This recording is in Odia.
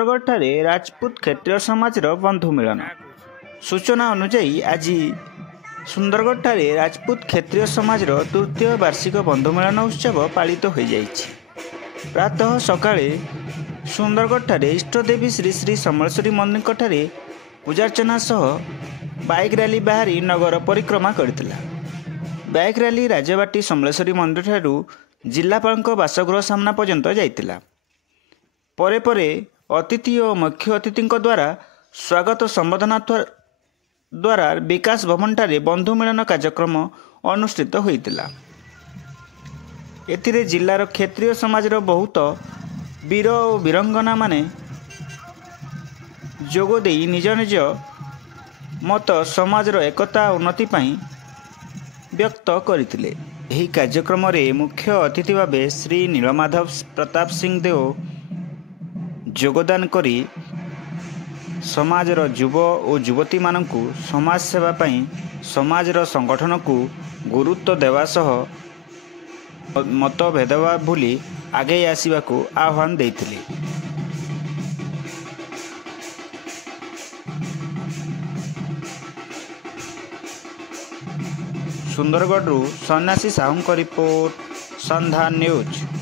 ସୁନ୍ଦରଗଡ଼ ଠାରେ ରାଜପୁତ କ୍ଷତ୍ରିୟ ସମାଜର ବନ୍ଧୁ ମିଳନ। ସୂଚନା ଅନୁଯାୟୀ ଆଜି ସୁନ୍ଦରଗଡ଼ ଠାରେ ରାଜପୁତ କ୍ଷତ୍ରିୟ ସମାଜର ତୃତୀୟ ବାର୍ଷିକ ବନ୍ଧୁ ମିଳନ ଉତ୍ସବ ପାଳିତ ହୋଇଯାଇଛି। ପ୍ରାତଃ ସକାଳେ ସୁନ୍ଦରଗଡ଼ ଠାରେ ଇଷ୍ଟଦେବୀ ଶ୍ରୀ ଶ୍ରୀ ସମଲେଶ୍ୱରୀ ମନ୍ଦିରଙ୍କଠାରେ ପୂଜାର୍ଚ୍ଚନା ସହ ବାଇକ୍ ରାଲି ବାହାରି ନଗର ପରିକ୍ରମା କରିଥିଲା। ବାଇକ୍ ରାଲି ରାଜବାଟୀ ସମଲେଶ୍ୱରୀ ମନ୍ଦିରଠାରୁ ଜିଲ୍ଲାପାଳଙ୍କ ବାସଗୃହ ସାମ୍ନା ପର୍ଯ୍ୟନ୍ତ ଯାଇଥିଲା। ପରେ ପରେ ଅତିଥି ଓ ମୁଖ୍ୟ ଅତିଥିଙ୍କ ଦ୍ୱାରା ସ୍ୱାଗତ ସମ୍ବର୍ଦ୍ଧନା ଦ୍ୱାରା ବିକାଶ ଭବନଠାରେ ବନ୍ଧୁ ମିଳନ କାର୍ଯ୍ୟକ୍ରମ ଅନୁଷ୍ଠିତ ହୋଇଥିଲା। ଏଥିରେ ଜିଲ୍ଲାର କ୍ଷତ୍ରିୟ ସମାଜର ବହୁତ ବୀର ଓ ବୀରାଙ୍ଗନାମାନେ ଯୋଗ ଦେଇ ନିଜ ନିଜ ମତ ସମାଜର ଏକତା ଉନ୍ନତି ପାଇଁ ବ୍ୟକ୍ତ କରିଥିଲେ। ଏହି କାର୍ଯ୍ୟକ୍ରମରେ ମୁଖ୍ୟ ଅତିଥି ଭାବେ ଶ୍ରୀ ନୀଳମାଧବ ପ୍ରତାପ ସିଂ ଦେଓ ଯୋଗଦାନ କରି ସମାଜର ଯୁବ ଓ ଯୁବତୀମାନଙ୍କୁ ସମାଜ ସେବା ପାଇଁ ସମାଜର ସଂଗଠନକୁ ଗୁରୁତ୍ୱ ଦେବା ସହ ମତ ଭେଦଭାବ ଭୁଲି ଆଗେଇ ଆସିବାକୁ ଆହ୍ୱାନ ଦେଇଥିଲେ। ସୁନ୍ଦରଗଡ଼ରୁ ସନ୍ନ୍ୟାସୀ ସାହୁଙ୍କ ରିପୋର୍ଟ, ସନ୍ଧାନ ନ୍ୟୁଜ୍।